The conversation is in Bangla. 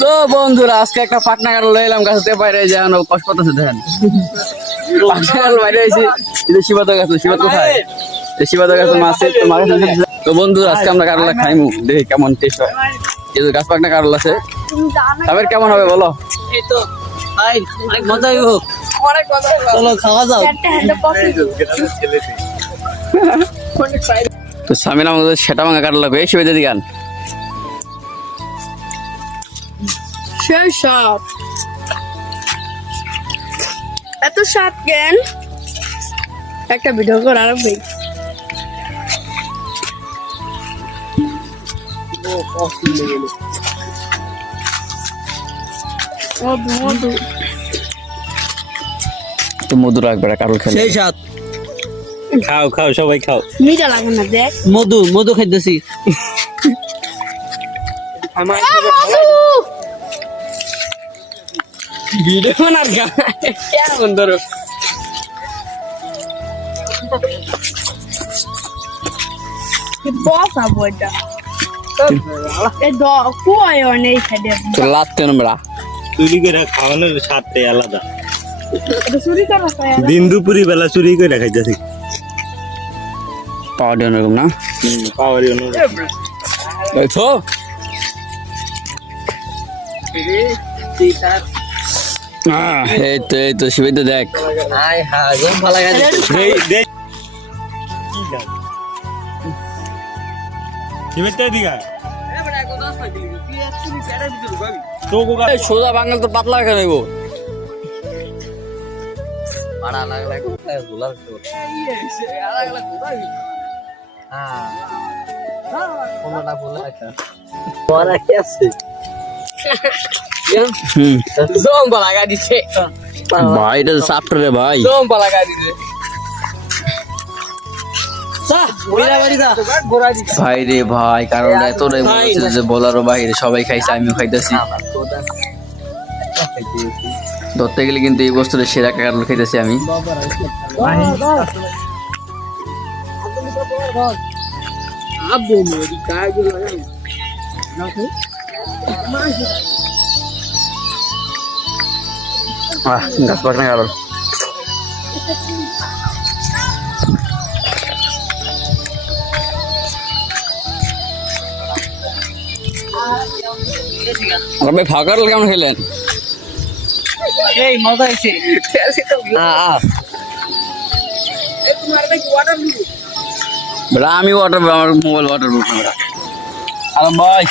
তো বন্ধুরা আজকে একটা পাটনা কাটল এলাম গাছতে বাইরে যেন কষ্ট করতেছে দেখেন পাটনা কাটল বাইরে আইছি এটা শিবাত গাছ শিবাত কোথায় শিবাত গাছ মাছ তো মাছ তো বন্ধু আজকে আমরা কাটলা খাইমু দেখি কেমন টেস্ট হয় এই যে গাছ পাটনা কাটল আছে খাবার কেমন হবে বলো এই তো ভাই অনেক মজা হইব অনেক মজা হবে চলো খাওয়া যাও তো সামিল আমাদের সেটা ভাঙা কাটল লাগবে এই শিবাতে দিগান সেই স্বাদ এত স্বাদ কেন একটা ভিডিও কর আর ভাই ও মধু তো মধু রাখবে কাটল খেলে সেই সাত খাও খাও সবাই খাও মিঠা লাগবে না দেখ মধু মধু খাইতেছি ভিডিও বানার গান কেমন ধরো বস আবো এটা এ দ কুয়ায় অনেক খাইতে তো লাতে নম্বরা চুরি করে খাওয়ানোর স্বাদটাই আলাদা এটা চুরি করা হয় দিন দুপুরি বেলা চুরি করে খাইতেছি পাওয়া দেন এরকম না পাওয়ারি এই তো এই তো শিবাতে দেখ আয় হা জম ভালো খাইতে সোজা বাঙাল তো পাতলা খেয়ে নেবো পাড়া লাগলে কোথায় গোলাপ হ্যাঁ কোনটা বলে একটা পড়া কি আছে জম লাগা দিছে ভাই এটা সাফট রে ভাই জম লাগা দিছে ভাই রে ভাই কারণ এতটাই বলছে যে বলারও বাইরে সবাই খাইছে আমিও খাইতেছি ধরতে গেলে কিন্তু এই বছরে সেরা কারণ খাইতেছি আমি আব্বু মোদি কাজ লাগাই গাছ পাকনা কারণ ভাই ফাঁকা কেমন খেলেন এই মজা হয়েছে আমি ওয়াটার আমার মোবাইল ওয়াটার প্রুফ ভাই